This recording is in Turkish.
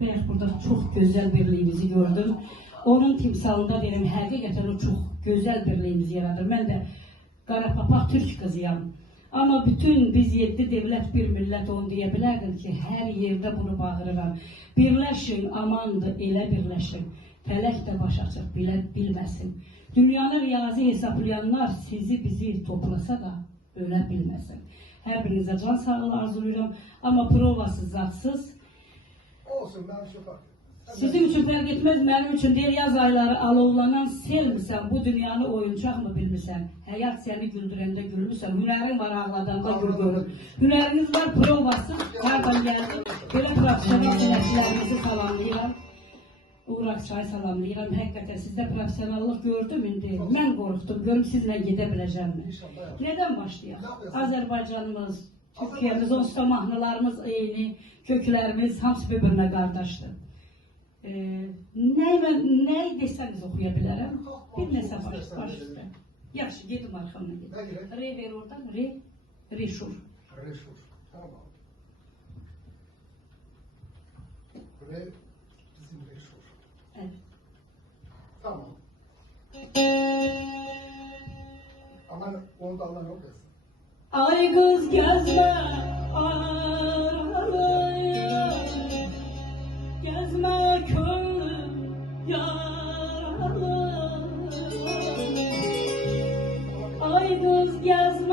Ben burada çok güzel birliğimizi gördüm. Onun timsalında dedim, həqiqətən o çok güzel birliğimizi yaradır. Ben de Qarapapaq Türk kızıyam. Ama bütün biz 7 devlet bir millet onu deyə bilərdim ki, her yerde bunu bağırıram. Birləşin, amandır, elə birləşin. Fələk də baş açıq, bilməsin. Dünyanı riyazi hesaplayanlar sizi bizi toplasa da ölə bilməsin. Hər birinizə can sağlığı arzulayıram. Ama provasız, zatsız. Olsun, ben şu fark. Sizin için fark etmez, benim için değil, yaz ayları alovlanan selmisən, bu dünyanı oyuncaq mı bilmirsən? Həyat seni güldürəndə gülmüsən, hünərin var ağladanda gül görür. Hünəriniz var, provasız, hardan gəldi? Belə profesyonel sənətçilərimizi salamlayıram. Uğur Akçay'ı salamlayıram. Həqiqətən sizdə profesyonellıq gördüm indi. Mən qorxdum, görüm sizlə gedə biləcəmmi? Nədən başlayaq? Azərbaycanımız, Türkiyəmiz, onsuz da mahnılarımız eyni, köklərimiz hamısı bir-birinə qardaşdır. Nə desəniz oxuya bilərəm? Bir nəsə baş üstə. Yaxşı, gedim arxamdan gedim. Re ver oradan, re şur. Re şur, tamam. Re bizim re şur. Evet. Tamam. Ama onu da Allah yok etsin. Ay kız gezme aralaya, gezme köylüm yaralı. Ay kız gezme